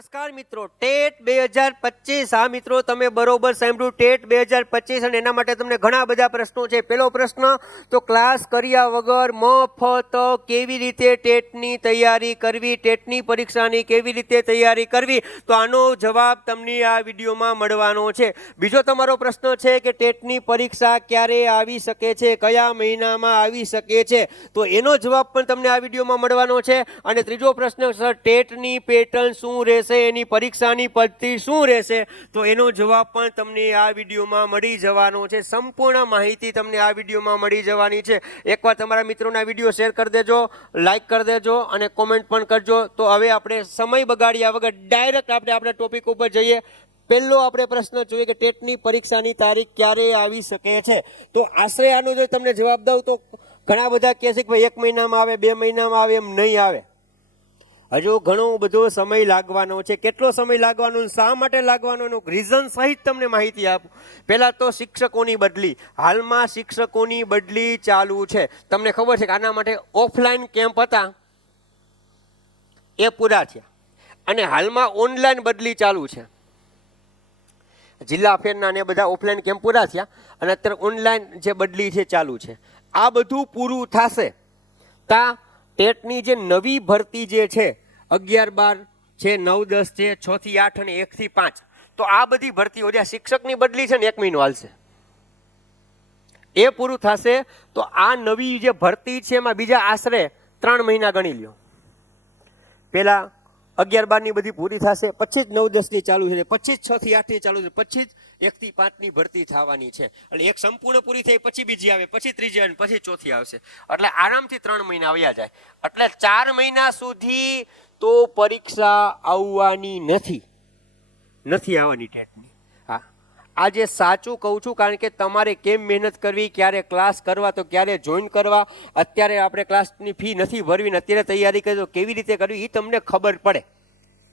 નમસ્કાર મિત્રો, ટેટ બે હજાર પચીસ. હા મિત્રો, તમે બરોબર સાંભળ્યું, ટેટ બે હજાર પચીસ અને એના માટે તમને ઘણા બધા પ્રશ્નો છે. પહેલો પ્રશ્ન, તો ક્લાસ કર્યા વગર મફત કેવી રીતે ટેટની તૈયારી કરવી? ટેટની પરીક્ષાની કેવી રીતે તૈયારી કરવી? તો આનો જવાબ તમને આ વિડીયોમાં મળવાનો છે. બીજો તમારો પ્રશ્ન છે કે ટેટની પરીક્ષા ક્યારે આવી શકે છે, કયા મહિનામાં આવી શકે છે? તો એનો જવાબ પણ તમને આ વિડીયોમાં મળવાનો છે. અને ત્રીજો પ્રશ્ન, સર, ટેટની પેટર્ન શું રહેશે? એની પરીક્ષાની પદ્ધતિ શું રહેશે? તો એનો જવાબ પણ તમને આ વિડીયોમાં મળી જવાનો છે. સંપૂર્ણ માહિતી તમને આ વિડીયોમાં મળી જવાની છે. એકવાર તમારા મિત્રોના વીડિયો શેર કરી દેજો, લાઈક કરી દેજો અને કોમેન્ટ પણ કરજો. તો હવે આપણે સમય બગાડ્યા વગર ડાયરેક્ટ આપણે આપણા ટોપિક ઉપર જઈએ. પહેલો આપણે પ્રશ્ન જોઈએ કે ટેટની પરીક્ષાની તારીખ ક્યારે આવી શકે છે? તો આશરે આનો જો તમને જવાબ દઉં તો ઘણા બધા કહે છે કે ભાઈ એક મહિનામાં આવે, બે મહિનામાં આવે, એમ નહીં આવે. હજુ ઘણો બધો સમય લાગવાનો છે. કેટલો સમય લાગવાનો શા માટે લાગવાનો એનું રીઝન સહિત તમને માહિતી આપું. પહેલાં તો શિક્ષકોની બદલી. હાલમાં શિક્ષકોની બદલી ચાલુ છે. તમને ખબર છે કે આના માટે ઓફલાઈન કેમ્પ હતા? એ પૂરા થયા. અને હાલમાં ઓનલાઈન બદલી ચાલુ છે. જિલ્લા ફેરના ને બધા ઓફલાઈન કેમ્પ પૂરા થયા. અને અત્યારે ઓનલાઈન જે બદલી છે ચાલુ છે. આ બધું પૂરું થશે. તા ટેટની જે નવી ભરતી જે છે અગિયાર બાર છે, નવ દસ છે, છ થી આઠ અને એક થી પાંચ. તો આ બધી ભરતીઓ જે શિક્ષકની બદલી છે ને એક મહિનો હાલશે. એ પૂરું થશે, તો આ નવી જે ભરતી છે એમાં બીજા આશરે ત્રણ મહિના ગણી લ્યો. પહેલા અગિયાર બારની બધી પૂરી થશે. પછી જ નવ દસની ચાલુ છે. પછી જ છ થી આઠની ચાલુ છે. પછી જ એક થી પાંચની ભરતી થવાની છે. એટલે એક સંપૂર્ણ પૂરી થઈ, પછી બીજી આવે, પછી ત્રીજી આવે, પછી ચોથી આવશે. એટલે આરામથી ત્રણ મહિના આવ્યા જાય. એટલે ચાર મહિના સુધી તો પરીક્ષા આવવાની નથી. નથી આવવાની ટેટની. આજે સાચું કહું છું, કારણ કે તમારે કેમ મહેનત કરવી, ક્યારે ક્લાસ કરવા, તો ક્યારે જોઈન કરવા? અત્યારે આપણે ક્લાસની ફી નથી ભરવી અત્યારે તૈયારી કરી તો કેવી રીતે કરવી, એ તમને ખબર પડે.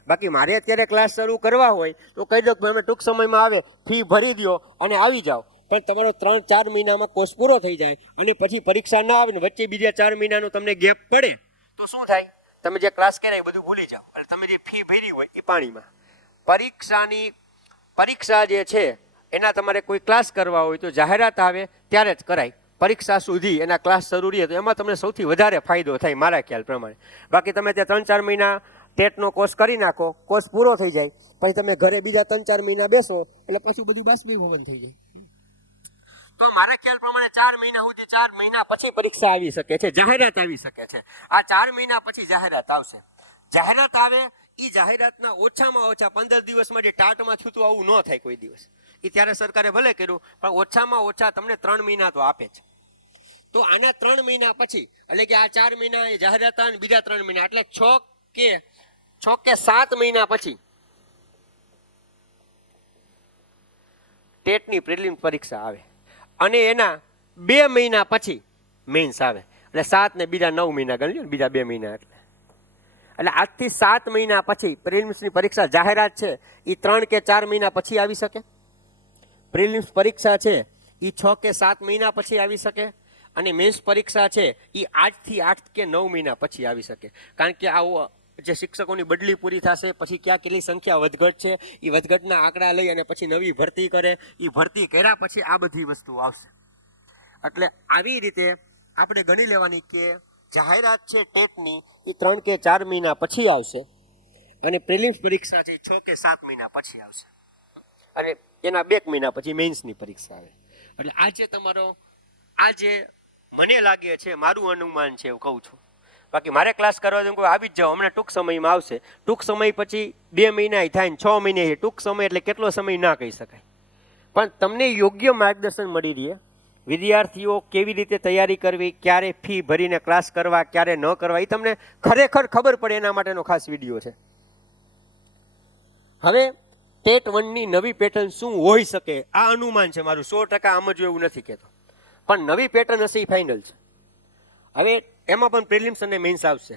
બાકી મારે અત્યારે ક્લાસ શરૂ કરવા હોય, તો કહી દો કે અમે ટૂંક સમયમાં આવે ફી ભરી દો અને આવી જાઓ. પણ તમારો ત્રણ ચાર મહિનામાં કોર્સ પૂરો થઈ જાય અને પછી પરીક્ષા ના આવે ને વચ્ચે બીજા ચાર મહિનાનો તમને ગેપ પડે, તો શું થાય? તમે જે ક્લાસ કર્યા એ બધું ભૂલી જાઓ. અને તમે જે ફી ભરી હોય એ પાણીમાં. પરીક્ષાની, પરીક્ષા જે છે એના તમારે કોઈ ક્લાસ કરવા હોય તો જાહેરાત આવે, ત્યારે જ કરાય. પરીક્ષા સુધી એના ક્લાસ જરૂરી હોય તો એમાં તમને સૌથી વધારે ફાયદો થાય મારા ખ્યાલ પ્રમાણે. બાકી તમે ત્યાં ત્રણ ચાર મહિના ટેટનો કોર્સ કરી નાખો કોર્સ પૂરો થઈ જાય, પછી તમે ઘરે બીજા ત્રણ ચાર મહિના બેસો, એટલે પાછું બધું બાષ્પીભવન થઈ જાય. તો મારા ખ્યાલ પ્રમાણે ચાર મહિના સુધી ચાર મહિના પછી પરીક્ષા આવી શકે છે, જાહેરાત આવી શકે છે. આ ચાર મહિના પછી જાહેરાત આવશે. જાહેરાત આવે એ જાહેરાતના ઓછામાં ઓછા પંદર દિવસમાં જે ટાટમાં હતું, આવું ન થાય કોઈ દિવસ. એ ત્યારે સરકારે ભલે કર્યું, પણ ઓછામાં ઓછા તમને ત્રણ મહિના તો આપે છે. તો આના ત્રણ મહિના પછી, એટલે કે આ ચાર મહિના એ જાહેરાત આવે બીજા ત્રણ મહિના, એટલે છ કે છ કે સાત મહિના પછી ટેટની પ્રિલિમ પરીક્ષા આવે. અને એના બે મહિના પછી મેન્સ આવે. એટલે સાત ને બીજા નવ મહિના ગણજો ને, બીજા બે મહિના એટલે. એટલે આજથી સાત મહિના પછી પ્રિલિમ્સની પરીક્ષા જાહેરાત છે એ ત્રણ કે ચાર મહિના પછી આવી શકે? પ્રિલિમ્સ પરીક્ષા છે એ છ કે સાત મહિના પછી આવી શકે? અને મેન્સ પરીક્ષા છે એ આઠથી આઠ કે નવ મહિના પછી આવી શકે. કારણ કે આવો જે શિક્ષકોની બદલી પૂરી થશે, પછી ક્યાં કેટલી સંખ્યા વધઘટ છે એ વધઘટના આંકડા લઈ અને પછી નવી ભરતી કરે એ ભરતી કર્યા પછી આ બધી વસ્તુ આવશે. એટલે આવી રીતે આપણે ગણી લેવાની કે જાહેરાત છે ટેટની, એ ત્રણ કે ચાર મહિના પછી આવશે. અને પ્રિલિમ્સ પરીક્ષા છે છ કે સાત મહિના પછી આવશે. અને એના બે મહિના પછી મેન્સની પરીક્ષા આવે. એટલે આ જે તમારો, આ જે મને લાગે છે, મારું અનુમાન છે એવું કહું છું. બાકી મારે ક્લાસ કરવા દઉં આવી જ જાઓ, હમણાં ટૂંક સમયમાં આવશે. ટૂંક સમય પછી બે મહિના થાય ને છ મહિને ટૂંક સમય એટલે કેટલો સમય ના કહી શકાય. પણ તમને યોગ્ય માર્ગદર્શન મળી રહે. વિદ્યાર્થીઓ કેવી રીતે તૈયારી કરવી, ક્યારે ફી ભરીને ક્લાસ કરવા, ક્યારે ન કરવા એ તમને ખરેખર ખબર પડે એના માટેનો ખાસ વીડિયો છે. હવે ટેટ વનની નવી પેટર્ન શું હોઈ શકે? આ અનુમાન છે મારું. સો ટકા આમ જ એવું નથી કહેતો. પણ નવી પેટર્ન હશે એ ફાઇનલ છે. હવે એમાં પણ પ્રિલિમ્સ અને મેન્સ આવશે.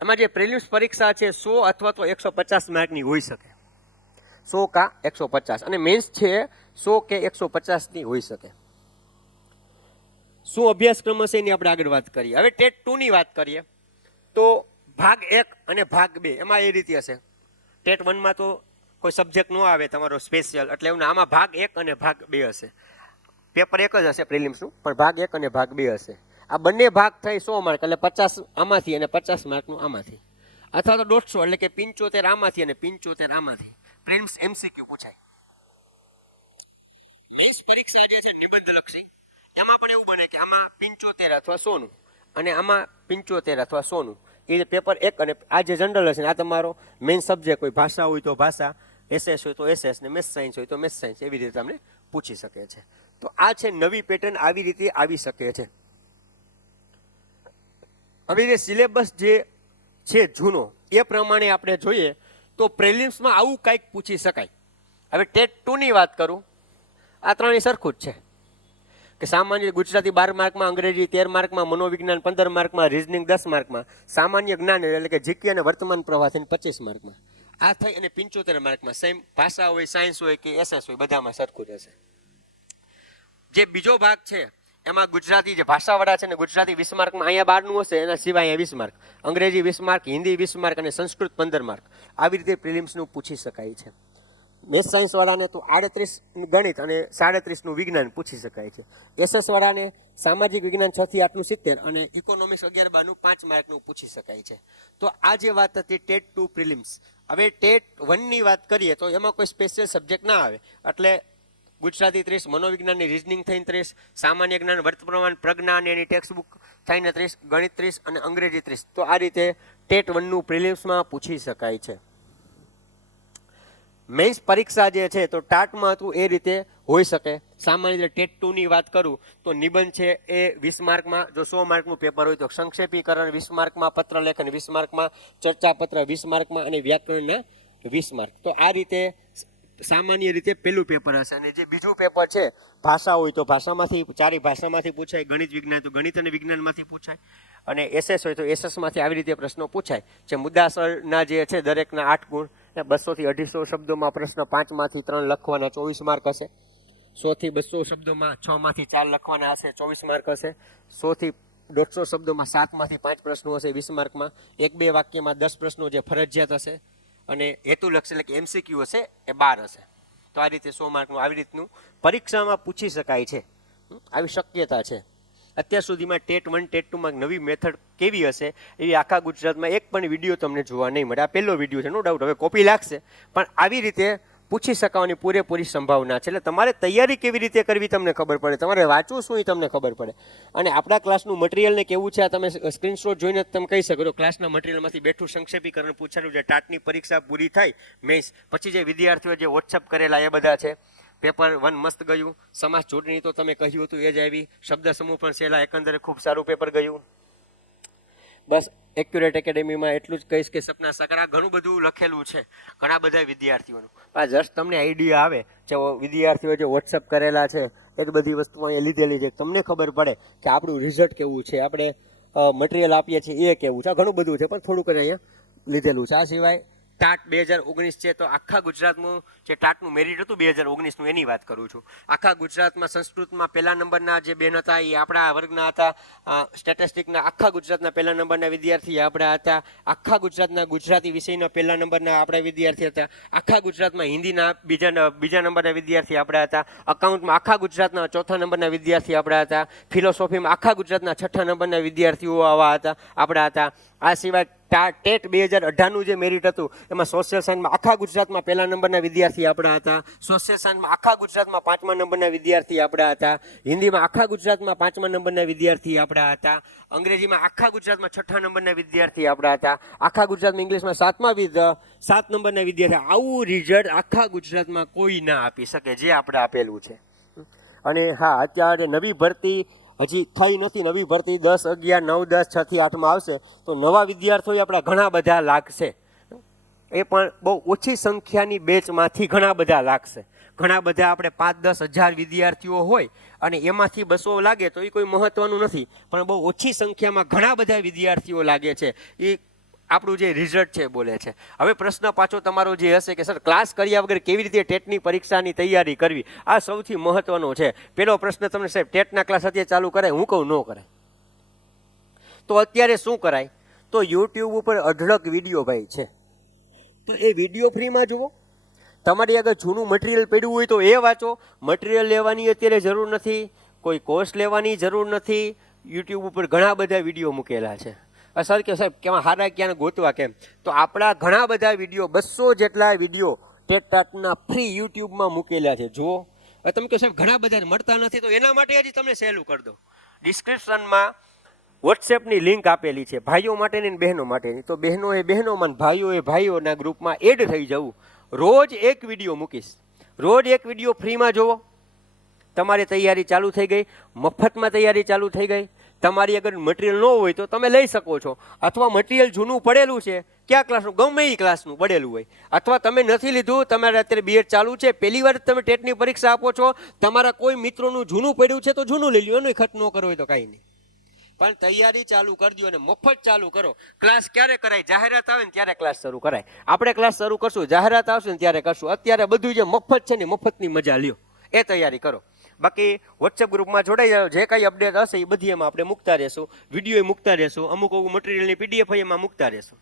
એમાં જે પ્રિલિમ્સ પરીક્ષા છે સો અથવા તો એકસો પચાસ માર્કની હોઈ શકે. સો કા એકસો પચાસ. અને મેન્સ છે સો કે એકસો પચાસની હોઈ શકે. શું અભ્યાસક્રમ હશે એની આપણે આગળ વાત કરીએ. હવે ટેટ ટુની વાત કરીએ. તો ભાગ એક અને ભાગ બે, એમાં એ રીતે હશે. ટેટ વનમાં તો કોઈ સબ્જેક્ટ ન આવે તમારો સ્પેશિયલ, એટલે એવું આમાં ભાગ એક અને ભાગ બે હશે. પેપર એક જ હશે પ્રિલિમ્સનું પણ ભાગ એક અને ભાગ બે હશે. આ બંને ભાગ થઈ સો માર્ક, એટલે પચાસ આમાંથી અને પચાસ માર્કનું આમાંથી. અથવા તો દોઢસો, એટલે કે પિંચોતેર આમાંથી અને પિંચોતેર આમાંથી. પ્રિલિમ્સ એમસીક્યુ પૂછાય. મેન્સ પરીક્ષા જે છે નિબંધલક્ષી એમાં પણ એવું બને કે આમાં પિંચોતેર અથવા સોનું. અને આમાં પિંચોતેર અથવા સોનું. એ પેપર એક અને આ જે જનરલ હશે આ તમારો મેઇન સબ્જેક્ટ હોય, ભાષા હોય તો ભાષા એસએસ હોય તો એસએસ ને મેથ્સ સાયન્સ હોય તો મેથ્સ સાયન્સ એવી રીતે તમને પૂછી શકે છે. તો આ છે નવી પેટર્ન આવી રીતે આવી શકે છે. હવે જે સિલેબસ જે છે જૂનો, એ પ્રમાણે આપણે જોઈએ તો પ્રેલિમ્સમાં આવું કંઈક પૂછી શકાય. હવે ટેટ ટુની વાત કરું. આ ત્રણેય સરખું જ છે. કે સામાન્ય ગુજરાતી બાર માર્કમાં, અંગ્રેજી તેર માર્કમાં, મનોવિજ્ઞાન પંદર માર્કમાં રિઝનિંગ દસ માર્કમાં, સામાન્ય જ્ઞાન એટલે કે જીકે અને વર્તમાન પ્રવાહ થઈને પચીસ માર્કમાં. આ થઈ અને પંચોતેર માર્કમાં. સેમ ભાષા હોય સાયન્સ હોય કે એસએસ હોય, બધામાં સરખું રહેશે જે બીજો ભાગ છે, એમાં ગુજરાતી જે ભાષાવાળા છે ને, ગુજરાતી વીસ માર્કમાં અહીંયા બારનું હશે, એના સિવાય અહીંયા વીસ માર્ક. અંગ્રેજી વીસ માર્ક, હિન્દી વીસ માર્ક અને સંસ્કૃત પંદર માર્ક. આવી રીતે પ્રિલિમ્સનું પૂછી શકાય છે. મેથ્સ સાયન્સ વાળાને તો આડત્રીસ ગણિત અને સાડત્રીસનું વિજ્ઞાન પૂછી શકાય છે. એસએસ વાળાને સામાજિક વિજ્ઞાન છ થી આઠનું સિત્તેર અને ઇકોનોમિક્સ અગિયાર બારનું પાંચ માર્કનું પૂછી શકાય છે. તો આ જે વાત હતી ટેટ ટુ પ્રિલિમ્સ હવે ટેટ વનની વાત કરીએ તો એમાં કોઈ સ્પેશિયલ સબ્જેક્ટ ના આવે. એટલે ગુજરાતી ત્રીસ, મનોવિજ્ઞાનની રિઝનિંગ થઈને ત્રીસ, સામાન્ય જ્ઞાન વર્તમાન પ્રજ્ઞા અને એની ટેક્સ્ટ બુક થઈને ત્રીસ, ગણિત ત્રીસ અને અંગ્રેજી ત્રીસ. તો આ રીતે ટેટ વનનું પ્રિલિમ્સમાં પૂછી શકાય છે. મેન્સ પરીક્ષા જે છે તો ટાટમાં હતું એ રીતે હોઈ શકે. સામાન્ય રીતે ટેટ ટુની વાત કરું તો નિબંધ છે એ વીસ માર્કમાં, જો સો માર્કનું પેપર હોય તો સંક્ષેપીકરણ વીસ માર્કમાં, પત્રલેખન વીસ માર્કમાં, ચર્ચાપત્ર વીસ માર્કમાં અને વ્યાકરણના વીસ માર્ક. તો આ રીતે સામાન્ય રીતે પેલું પેપર હશે અને જે બીજું પેપર છે, ભાષા હોય તો ભાષામાંથી ચારી ભાષામાંથી પૂછાય, ગણિત વિજ્ઞાન તો ગણિત અને વિજ્ઞાનમાંથી પૂછાય. અને એસએસ હોય તો એસએસમાંથી આવી રીતે પ્રશ્નો પૂછાય. જે મુદ્દાસરના જે છે, દરેકના આઠ ગુણ ને બસોથી અઢીસો શબ્દોમાં પ્રશ્ન પાંચમાંથી ત્રણ લખવાના ચોવીસ માર્ક હશે. સોથી બસો શબ્દોમાં છમાંથી ચાર લખવાના હશે, ચોવીસ માર્ક હશે. સોથી દોઢસો શબ્દોમાં સાતમાંથી પાંચ પ્રશ્નો હશે, વીસ માર્કમાં. એક બે વાક્યમાં દસ પ્રશ્નો જે ફરજિયાત હશે. અને હેતુલક્ષ એટલે કે એમસીક્યુ હશે, એ બાર હશે. તો આ રીતે સો માર્કનું આવી રીતનું પરીક્ષામાં પૂછી શકાય છે. આવી શક્યતા છે. અત્યાર સુધીમાં ટેટ વન, ટેટ ટુમાં નવી મેથડ કેવી હશે એવી આખા ગુજરાતમાં એક પણ વીડિયો તમને જોવા નહીં મળે. આ પહેલો વીડિયો છે, નો ડાઉટ હવે કોપી લાગશે. પણ આવી રીતે પૂછી શકાવાની પૂરેપૂરી સંભાવના છે. એટલે તમારે તૈયારી કેવી રીતે કરવી તમને ખબર પડે. તમારે વાંચવું શું એ તમને ખબર પડે. અને આપણા ક્લાસનું મટીરિયલને કેવું છે, આ તમે સ્ક્રીનશોટ જોઈને તમે કહી શકો. ક્લાસના મટીરિયલમાંથી બેઠું સંક્ષેપીકરણ પૂછેલું છે ટાટની પરીક્ષા પૂરી થાય મેન્સ પછી જે વિદ્યાર્થીઓ જે વોટ્સઅપ કરેલા એ બધા છે પેપર વન મસ્ત ગયું. સમાજ ચૂંટણી તો તમે કહ્યું હતું, એ જ આવી. શબ્દ સમૂહ પણ સહેલા એકંદરે ખૂબ સારું પેપર ગયું. બસ એક્યુરેટ એકેડેમીમાં એટલું જ કહીશ કે સપના સકરા ઘણું બધું લખેલું છે. ઘણા બધા વિદ્યાર્થીઓનું. આ જસ્ટ તમને આઈડિયા આવે. જે વિદ્યાર્થીઓ જે વોટ્સઅપ કરેલા છે, એ બધી વસ્તુઓ અહીંયા લીધેલી છે. તમને ખબર પડે કે આપણું રિઝલ્ટ કેવું છે? આપણે મટીરિયલ આપીએ છીએ, એ કેવું છે? આ ઘણું બધું છે, પણ થોડુંક અહીંયા લીધેલું છે. આ સિવાય ટાટ બે હજાર ઓગણીસ છે, તો આખા ગુજરાતનું જે ટાટનું મેરિટ હતું બે હજાર ઓગણીસનું, એની વાત કરું છું. આખા ગુજરાતમાં સંસ્કૃતમાં પહેલા નંબરના જે બેન હતા, એ આપણા વર્ગના હતા. સ્ટેટિસ્ટિકના આખા ગુજરાતના પહેલા નંબરના વિદ્યાર્થી આપણા હતા. આખા ગુજરાતના ગુજરાતી વિષયના પહેલા નંબરના આપણા વિદ્યાર્થી હતા. આખા ગુજરાતમાં હિન્દીના બીજા બીજા નંબરના વિદ્યાર્થી આપણા હતા. અકાઉન્ટમાં આખા ગુજરાતના ચોથા નંબરના વિદ્યાર્થી આપણા હતા. ફિલોસોફીમાં આખા ગુજરાતના છઠ્ઠા નંબરના વિદ્યાર્થીઓ આવા હતા, આપણા હતા. આ સિવાય ટેટ બે હજાર અઢારનું જે મેરિટ હતું, એમાં સોશિયલ સાયન્સમાં આખા ગુજરાતમાં પહેલા નંબરના વિદ્યાર્થી આપણા હતા. સોશિયલ સાયન્સમાં આખા ગુજરાતમાં પાંચમા નંબરના વિદ્યાર્થી આપણા હતા. હિન્દીમાં આખા ગુજરાતમાં પાંચમા નંબરના વિદ્યાર્થી આપણા હતા. અંગ્રેજીમાં આખા ગુજરાતમાં છઠ્ઠા નંબરના વિદ્યાર્થી આપણા હતા. આખા ગુજરાતમાં ઇંગ્લિશમાં સાતમા વિદ સાત નંબરના વિદ્યાર્થી. આવું રિઝલ્ટ આખા ગુજરાતમાં કોઈ ના આપી શકે, જે આપણે આપેલું છે. અને હા, અત્યારે નવી ભરતી હજી થઈ નથી, નવી ભરતી દસ, અગિયાર, નવ, દસ, છ થી આઠમાં આવશે, તો નવા વિદ્યાર્થીઓ આપણા ઘણા બધા લાગશે. એ પણ બહુ ઓછી સંખ્યાની બેચમાંથી ઘણા બધા લાગશે. ઘણા બધા આપણે પાંચ, દસ હજાર વિદ્યાર્થીઓ હોય અને એમાંથી બસો લાગે તો એ કોઈ મહત્વનું નથી, પણ બહુ ઓછી સંખ્યામાં ઘણા બધા વિદ્યાર્થીઓ લાગે છે. એ આપણું જે રિઝલ્ટ છે બોલે છે. હવે પ્રશ્ન પાછો તમારો જે હશે કે, સર ક્લાસ કર્યા વગર કેવી રીતે ટેટની પરીક્ષાની તૈયારી કરવી? આ સૌથી મહત્વનો છે. પેલો પ્રશ્ન તમને સાહેબ, ટેટના ક્લાસ અત્યારે ચાલુ કરાય? હું કહું, ન કરાય. તો અત્યારે શું કરાય? તો યુટ્યુબ ઉપર અઢળક વીડિયો ભાઈ છે. તો એ વીડિયો ફ્રીમાં જુઓ. તમારી આગળ જૂનું મટીરિયલ પડ્યું હોય તો એ વાંચો. મટીરિયલ લેવાની અત્યારે જરૂર નથી. કોઈ કોર્સ લેવાની જરૂર નથી. યુટ્યુબ ઉપર ઘણા બધા વીડિયો મૂકેલા છે. સર કે સાહેબ, કેમાં હારા ક્યાં ગોતવા કેમ? તો આપણા ઘણા બધા વીડિયો, બસો જેટલા વીડિયો ટેટાટના ફ્રી યુટ્યુબમાં મૂકેલા છે. જુઓ. તમે કહો સાહેબ, ઘણા બધા મળતા નથી, તો એના માટે હજી તમને સહેલું કરી દો ડિસ્ક્રિપ્શનમાં વોટ્સએપની લિંક આપેલી છે, ભાઈઓ માટેની બહેનો માટેની. તો બહેનો એ બહેનોમાં ભાઈઓ એ ભાઈઓના ગ્રુપમાં એડ થઈ જવું. રોજ એક વીડિયો મૂકીશ. રોજ એક વીડિયો ફ્રીમાં જોવો તમારી તૈયારી ચાલુ થઈ ગઈ, મફતમાં તૈયારી ચાલુ થઈ ગઈ. તમારી અગર મટીરિયલ ન હોય તો તમે લઈ શકો છો. અથવા મટીરિયલ જૂનું પડેલું છે, કયા ક્લાસનું ગમે એ ક્લાસનું પડેલું હોય. અથવા તમે નથી લીધું, તમારે અત્યારે બીએડ ચાલુ છે, પહેલી વાર તમે ટેટની પરીક્ષા આપો છો, તમારા કોઈ મિત્રોનું જૂનું પડ્યું છે તો જૂનું લઈ લો એનો ખર્ચ ન કરવો હોય તો કાંઈ નહીં. પણ તૈયારી ચાલુ કરી દો અને મફત ચાલુ કરો. ક્લાસ ક્યારે કરાય? જાહેરાત આવે ને ત્યારે ક્લાસ શરૂ કરાય. આપણે ક્લાસ શરૂ કરશું, જાહેરાત આવશે ને ત્યારે કરશું. અત્યારે બધું જે મફત છે ને મફતની મજા લ્યો. એ તૈયારી કરો. બાકી વોટ્સએપ ગ્રુપમાં જોડાઈ જાઓ. જે કાંઈ અપડેટ હશે એ બધી એમાં આપણે મૂકતા રહેશું. વીડિયો મૂકતા રહેશું. અમુક અમુક મટીરિયલની પીડીએફ એમાં મૂકતા રહેશું.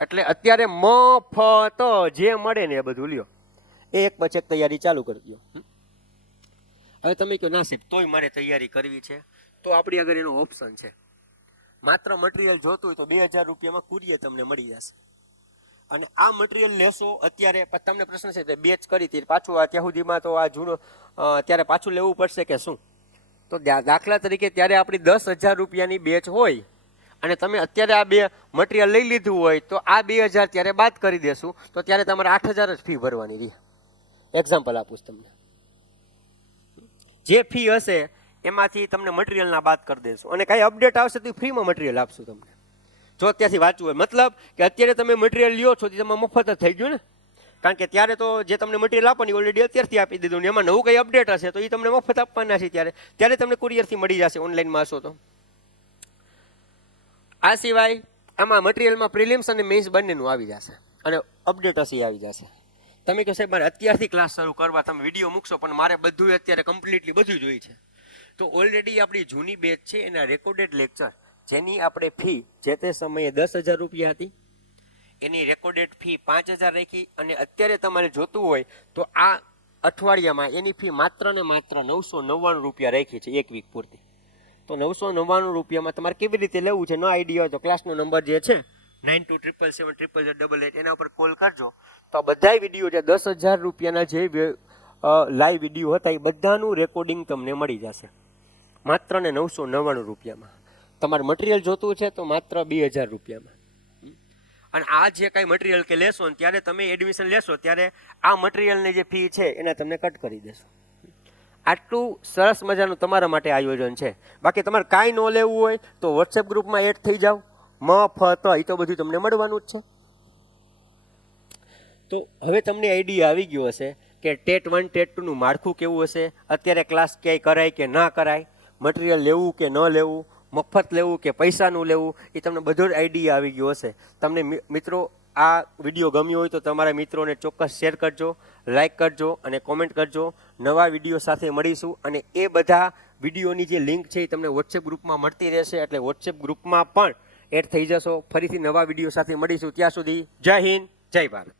એટલે અત્યારે મફત જે મળે ને એ બધું લ્યો. એ એક પછી એક તૈયારી ચાલુ કરી દો. હવે તમે કહો, ના સાહેબ, તોય મારે તૈયારી કરવી છે. તો આપણી આગળ એનો ઓપ્શન છે. માત્ર મટીરિયલ જોતું હોય તો બે હજાર રૂપિયામાં કુરિયર તમને મળી જશે. અને આ મટીરિયલ લેશો, અત્યારે તમને પ્રશ્ન છે તે બેચ કરી હતી, પાછું અત્યાર સુધીમાં તો આ જૂનો ત્યારે પાછું લેવું પડશે કે શું? તો દાખલા તરીકે ત્યારે આપણી દસ હજાર રૂપિયાની બેચ હોય, અને તમે અત્યારે આ બે મટીરિયલ લઈ લીધું હોય, તો આ બે હજાર ત્યારે બાદ કરી દેશું, તો ત્યારે તમારે આઠ હજાર જ ફી ભરવાની રહી. એક્ઝામ્પલ આપું તમને. જે ફી હશે, એમાંથી તમને મટીરિયલના બાદ કરી દેશું. અને કાંઈ અપડેટ આવશે તો ફ્રીમાં મટીરિયલ આપશું તમને. જો અત્યારથી વાંચવું હોય. મતલબ કે અત્યારે તમે મટીરિયલ લ્યો છો તો તમે મફત જ થઈ ગયું ને? કારણ કે ત્યારે તો જે તમને મટીરિયલ આપવાની ઓલરેડી અત્યારથી આપી દીધું ને. એમાં નવું કંઈ અપડેટ હશે તો એ તમને મફત આપવાના છે ત્યારે. ત્યારે તમને કુરિયરથી મળી જશે ઓનલાઈનમાં હશો તો. આ સિવાય આમાં મટીરિયલમાં પ્રિલિમ્સ અને મેન્સ બંનેનું આવી જશે. અને અપડેટ હશે આવી જશે. તમે કહો સાહેબ, મારે અત્યારથી ક્લાસ શરૂ કરવા તમે વીડિયો મૂકશો, પણ મારે બધું અત્યારે કમ્પ્લીટલી બધું જોઈએ છે. તો ઓલરેડી આપણી જૂની બેચ છે, એના રેકોર્ડેડ લેક્ચર જેની આપણે ફી જે તે સમયે દસ હજાર રૂપિયા હતી, એની રેકોર્ડેડ ફી પાંચ હજાર રાખી અને અત્યારે તમારે જોતું હોય તો આ અઠવાડિયામાં એની ફી માત્ર ને માત્ર નવસો નવ્વાણું રૂપિયા રાખી છે એક વીક પૂરતી. તો નવસો નવ્વાણું રૂપિયામાં તમારે કેવી રીતે લેવું છે? નો આઈડિયા હોય તો ક્લાસનો નંબર જે છે nine two triple seven triple double eight એના ઉપર કોલ કરજો. તો આ બધાય વીડિયો જે દસ હજાર રૂપિયાના જે લાઈવ વીડિયો હતા, એ બધાનું રેકોર્ડિંગ તમને મળી જશે. માત્ર ને નવસો નવ્વાણું રૂપિયામાં. તમારે મટીરિયલ જોતું છે તો માત્ર બે હજાર રૂપિયામાં. અને આ જે કાંઈ મટીરિયલ કે લેશો ને ત્યારે તમે એડમિશન લેશો ત્યારે આ મટીરિયલની જે ફી છે એના તમને કટ કરી દેશો. આટલું સરસ મજાનું તમારા માટે આયોજન છે. બાકી તમારે કાંઈ ન લેવું હોય તો વોટ્સએપ ગ્રુપમાં એડ થઈ જાઓ. મફત એ તો બધું તમને મળવાનું જ છે. તો હવે તમને આઈડિયા આવી ગયો હશે કે ટેટ વન, ટેટ ટુનું માળખું કેવું હશે? અત્યારે ક્લાસ ક્યાંય કરાય કે ના કરાય? મટીરિયલ લેવું કે ન લેવું? મફત લેવું કે પૈસાનું લેવું, એ તમને બધો જ આઈડિયા આવી ગયો હશે. તમને મિત્રો, આ વીડિયો ગમ્યો હોય તો તમારા મિત્રોને ચોક્કસ શેર કરજો લાઈક કરજો અને કોમેન્ટ કરજો. નવા વીડિયો સાથે મળીશું અને એ બધા વિડીયોની જે લિંક છે એ તમને વોટ્સએપ ગ્રુપમાં મળતી રહેશે. એટલે વોટ્સએપ ગ્રુપમાં પણ એડ થઈ જશો. ફરીથી નવા વીડિયો સાથે મળીશું. ત્યાં સુધી જય હિન્દ, જય ભારત.